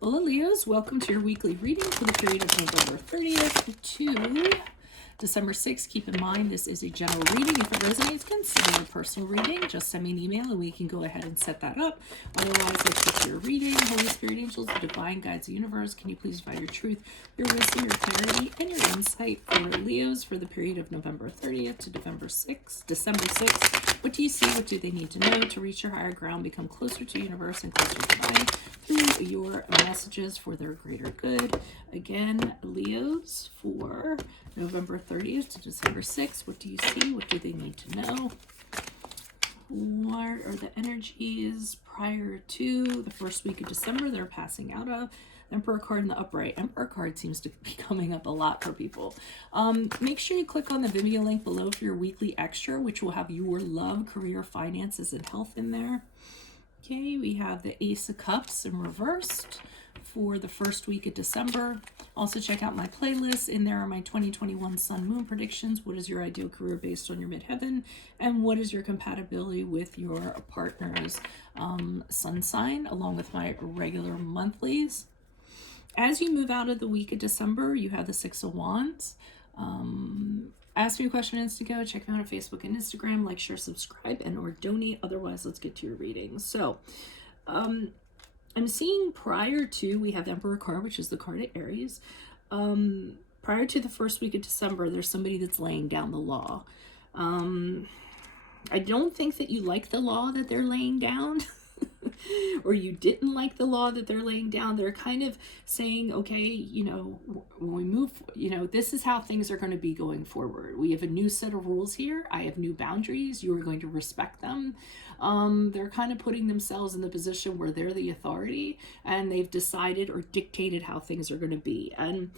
Hola Leos, welcome to your weekly reading for the period of November 30th to December 6th. Keep in mind this is a general reading. If it resonates, consider a personal reading. Just send me an email and we can go ahead and set that up. Otherwise, let's get to your reading. Holy Spirit, angels, the divine guides, the universe, can you please provide your truth, your wisdom, your clarity, and your insight for Leos for the period of November 30th to December 6th. What do you see? What do they need to know to reach your higher ground, become closer to the universe and closer to divine through your messages for their greater good? Again, Leos, for November 30th to December 6th. What do you see? What do they need to know? What are the energies prior to the first week of December they're passing out of? Emperor card in the upright. Emperor card seems to be coming up a lot for people. Make sure you click on the Vimeo link below for your weekly extra, which will have your love, career, finances, and health in there. Okay, we have the Ace of Cups in reversed for the first week of December. Also check out my playlist. In there are my 2021 Sun Moon predictions. What is your ideal career based on your midheaven? And what is your compatibility with your partner's sun sign, along with my regular monthlies. As you move out of the week of December, you have the Six of Wands. Ask me a question on Instagram. Check me out on Facebook and Instagram. Like, share, subscribe, and or donate. Otherwise, let's get to your reading. So, I'm seeing prior to, we have Emperor card, which is the card of Aries. Prior to the first week of December, there's somebody that's laying down the law. I don't think that you like the law that they're laying down. Or you didn't like the law that they're laying down. They're kind of saying, okay, you know, when we move, you know, this is how things are going to be going forward. We have a new set of rules here. I have new boundaries. You are going to respect them. They're kind of putting themselves in the position where they're the authority and they've decided or dictated how things are going to be. And,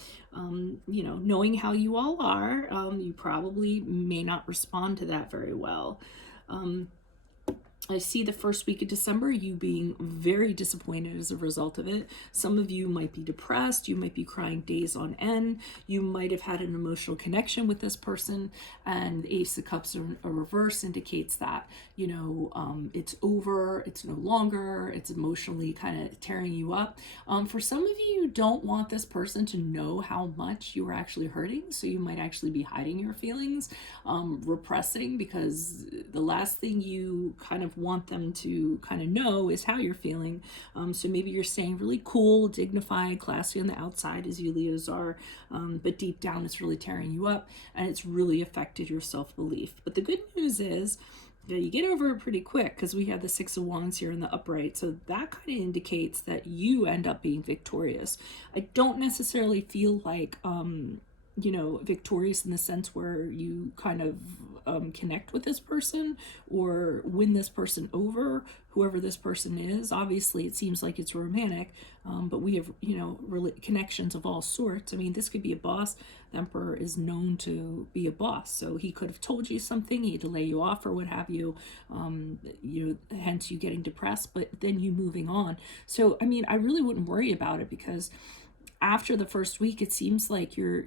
you know, knowing how you all are, you probably may not respond to that very well. I see the first week of December, you being very disappointed as a result of it. Some of you might be depressed. You might be crying days on end. You might have had an emotional connection with this person. And the Ace of Cups in a reverse indicates that, you know, it's over. It's no longer. It's emotionally kind of tearing you up. For some of you, you don't want this person to know how much you are actually hurting. So you might actually be hiding your feelings, repressing, because the last thing you kind of want them to kind of know is how you're feeling. So maybe you're staying really cool, dignified, classy on the outside, as you Leos are, but deep down it's really tearing you up and it's really affected your self-belief. But the good news is you get over it pretty quick, because we have the Six of Wands here in the upright. So that kind of indicates that you end up being victorious. I don't necessarily feel like you know, victorious in the sense where you kind of connect with this person or win this person over, whoever this person is. Obviously, it seems like it's romantic, but we have, you know, really connections of all sorts. I mean, this could be a boss. The Emperor is known to be a boss, so he could have told you something, he had to lay you off or what have you, you know, hence you getting depressed, but then you moving on. So, I mean, I really wouldn't worry about it, because after the first week, it seems like you're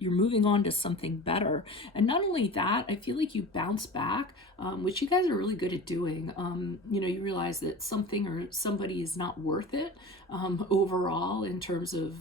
moving on to something better. And not only that, I feel like you bounce back, which you guys are really good at doing. You know, you realize that something or somebody is not worth it, overall, in terms of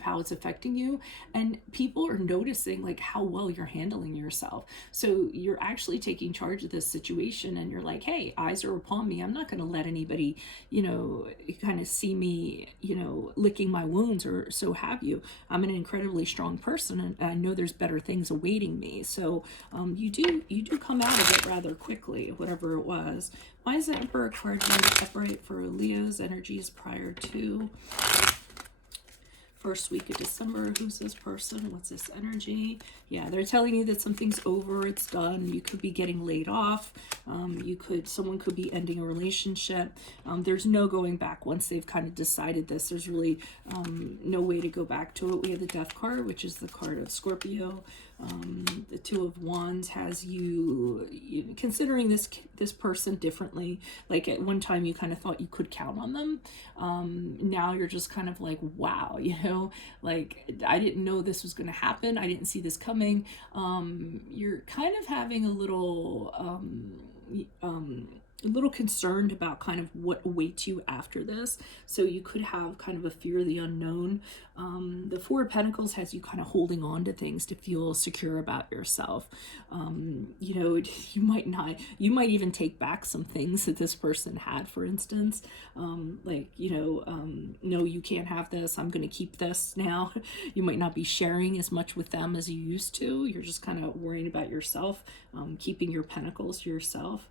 how it's affecting you, and people are noticing like how well you're handling yourself. So you're actually taking charge of this situation, and you're like, hey, eyes are upon me. I'm not going to let anybody, you know, kind of see me, you know, licking my wounds or so have you. I'm an incredibly strong person, and I know there's better things awaiting me. So you do come out of it rather quickly, whatever it was. Why is the Emperor card going to separate for Leo's energies prior to first week of December? Who's this person? What's this energy? Yeah, they're telling you that something's over, it's done. You could be getting laid off. Someone could be ending a relationship. There's no going back once they've kind of decided this. There's really no way to go back to it. We have the Death card, which is the card of Scorpio. The Two of Wands has you considering this person differently. Like at one time you kind of thought you could count on them. Now you're just kind of like, wow, you know, like I didn't know this was going to happen. I didn't see this coming. You're kind of having a little a little concerned about kind of what awaits you after this. So you could have kind of a fear of the unknown. The Four of Pentacles has you kind of holding on to things to feel secure about yourself. You know, you might not, you might even take back some things that this person had, for instance. Like, you know, no, you can't have this. I'm going to keep this now. You might not be sharing as much with them as you used to. You're just kind of worrying about yourself, keeping your pentacles to yourself.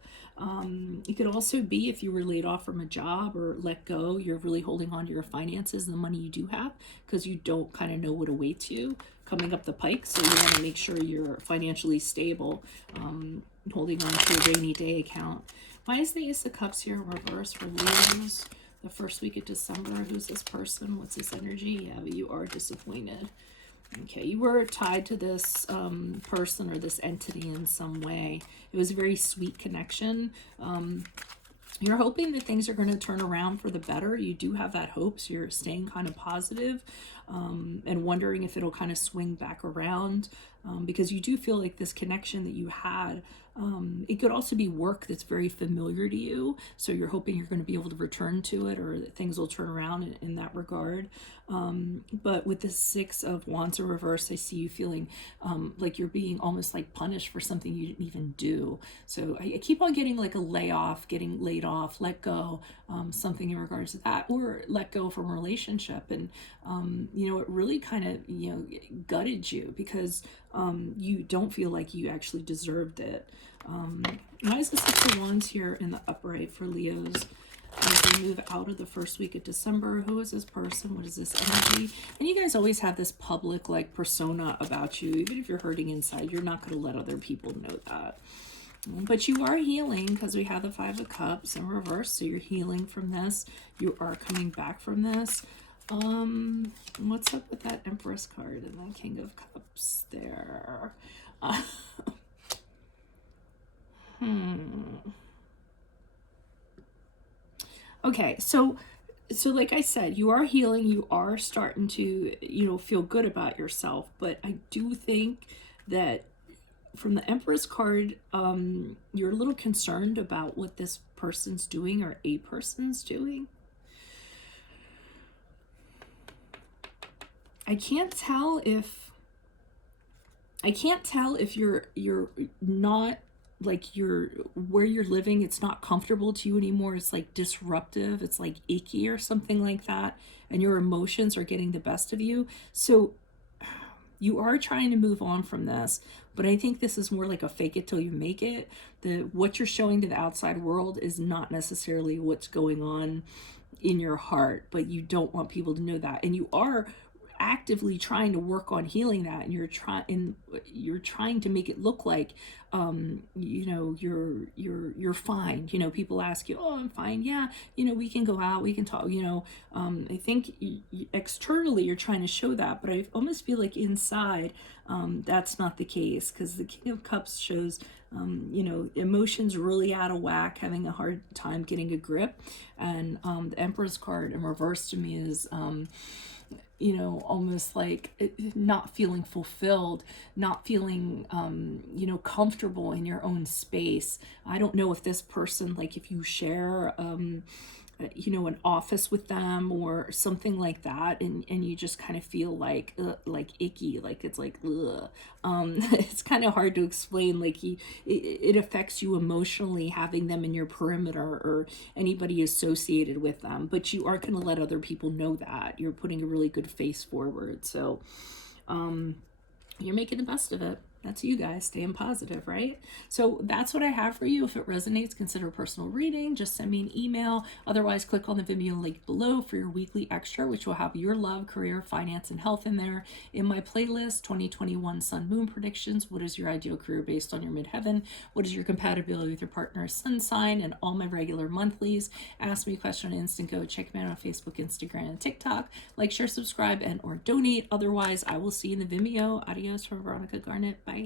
It could also be if you were laid off from a job or let go, you're really holding on to your finances and the money you do have because you don't kind of know what awaits you coming up the pike. So you want to make sure you're financially stable, holding on to a rainy day account. Why is the Ace of Cups here in reverse for Leos? The first week of December. Who's this person? What's this energy? Yeah, but you are disappointed. Okay, you were tied to this person or this entity in some way. It was a very sweet connection. You're hoping that things are going to turn around for the better. You do have that hope, so you're staying kind of positive, and wondering if it'll kind of swing back around, because you do feel like this connection that you had, it could also be work that's very familiar to you, so you're hoping you're going to be able to return to it, or that things will turn around in that regard. But with the Six of Wands in reverse, I see you feeling like you're being almost like punished for something you didn't even do. So I keep on getting like a layoff, getting laid off, let go, something in regards to that, or let go from a relationship. And you know, it really kind of, you know, gutted you because you don't feel like you actually deserved it. Why is the Six of Wands here in the upright for Leos as we move out of the first week of December? Who is this person? What is this energy? And you guys always have this public like persona about you. Even if you're hurting inside, you're not going to let other people know that. But you are healing because we have the Five of Cups in reverse. So you're healing from this. You are coming back from this. What's up with that Empress card and the King of Cups there? Okay, so like I said, you are healing, you are starting to, you know, feel good about yourself, but I do think that from the Empress card, you're a little concerned about what this person's doing or a person's doing. I can't tell if you're not like you're where you're living, it's not comfortable to you anymore. It's like disruptive, it's like icky or something like that, and your emotions are getting the best of you. So you are trying to move on from this, but I think this is more like a fake it till you make it. What you're showing to the outside world is not necessarily what's going on in your heart, but you don't want people to know that. And you are actively trying to work on healing that, and you're trying to make it look like you know, you're fine. You know, people ask you, oh, I'm fine, yeah, you know, we can go out, we can talk, you know. I think externally you're trying to show that, but I almost feel like inside that's not the case, because the King of Cups shows you know, emotions really out of whack, having a hard time getting a grip. And the Emperor's card in reverse to me is you know, almost like not feeling fulfilled, not feeling, you know, comfortable in your own space. I don't know if this person, like if you share, you know, an office with them or something like that, and you just kind of feel like icky, like it's like, ugh. It's kind of hard to explain, like it affects you emotionally having them in your perimeter or anybody associated with them, but you aren't going to let other people know that. You're putting a really good face forward. So you're making the best of it. That's you guys staying positive, right? So that's what I have for you. If it resonates, consider a personal reading. Just send me an email. Otherwise, click on the Vimeo link below for your weekly extra, which will have your love, career, finance, and health in there. In my playlist, 2021 Sun Moon Predictions. What is your ideal career based on your midheaven? What is your compatibility with your partner's sun sign? And all my regular monthlies. Ask me a question on Instant Go. Check me out on Facebook, Instagram, and TikTok. Like, share, subscribe, and or donate. Otherwise, I will see you in the Vimeo. Adios from Veronica Garnet. Bye.